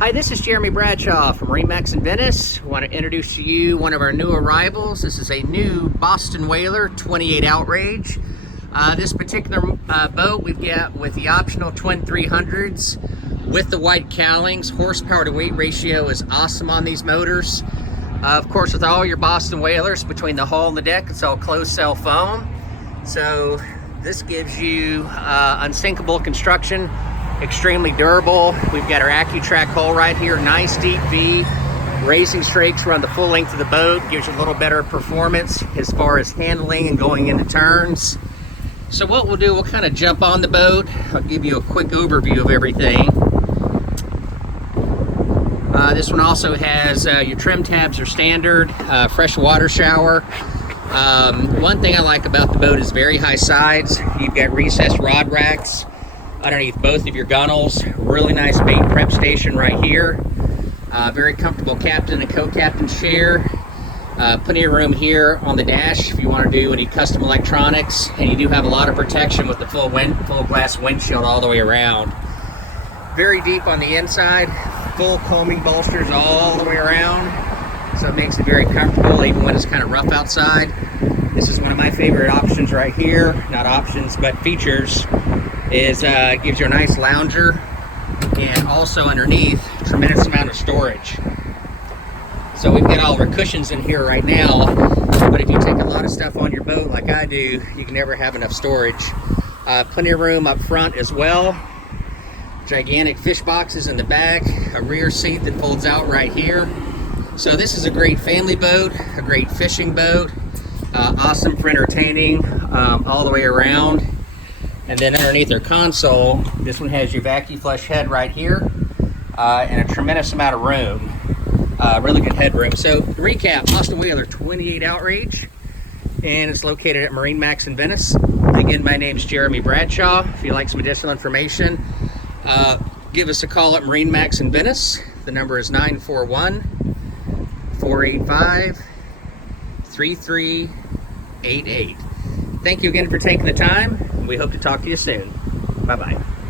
Hi, this is Jeremy Bradshaw from MarineMax Venice. I want to introduce to you one of our new arrivals. This is a new Boston Whaler 28 Outrage. This particular boat we've got with the optional twin 300s with the white cowlings. Horsepower to weight ratio is awesome on these motors. Of course, with all your Boston Whalers, between the hull and the deck, it's all closed cell foam. So this gives you unsinkable construction. Extremely durable. We've got our AccuTrack hull right here, nice deep V. Racing strakes run the full length of the boat, gives you a little better performance as far as handling and going into turns. So what we'll do, we'll kind of jump on the boat. I'll give you a quick overview of everything. This one also has your trim tabs are standard, fresh water shower. One thing I like about the boat is very high sides. You've got recessed rod racks underneath both of your gunnels. Really nice bait prep station right here. Very comfortable captain and co-captain share. Plenty of room here on the dash if you want to do any custom electronics, and you do have a lot of protection with the full glass windshield all the way around. Very deep on the inside, full combing bolsters all the way around, so it makes it very comfortable even when it's kind of rough outside. This is one of my favorite options right here. Not options, but features. Is gives you a nice lounger, and also underneath tremendous amount of storage. So we've got all of our cushions in here right now, but if you take a lot of stuff on your boat like I do, you can never have enough storage. Plenty of room up front as well. Gigantic fish boxes in the back, a rear seat that folds out right here. So this is a great family boat, a great fishing boat, awesome for entertaining all the way around. And then underneath our console, this one has your vacuum flush head right here, and a tremendous amount of room. Really good headroom. So to recap, Boston Whaler 28 Outrage, and it's located at MarineMax in Venice. Again, my name is Jeremy Bradshaw. If you'd like some additional information, give us a call at MarineMax in Venice. The number is 941-485-3388. Thank you again for taking the time. We hope to talk to you soon. Bye-bye.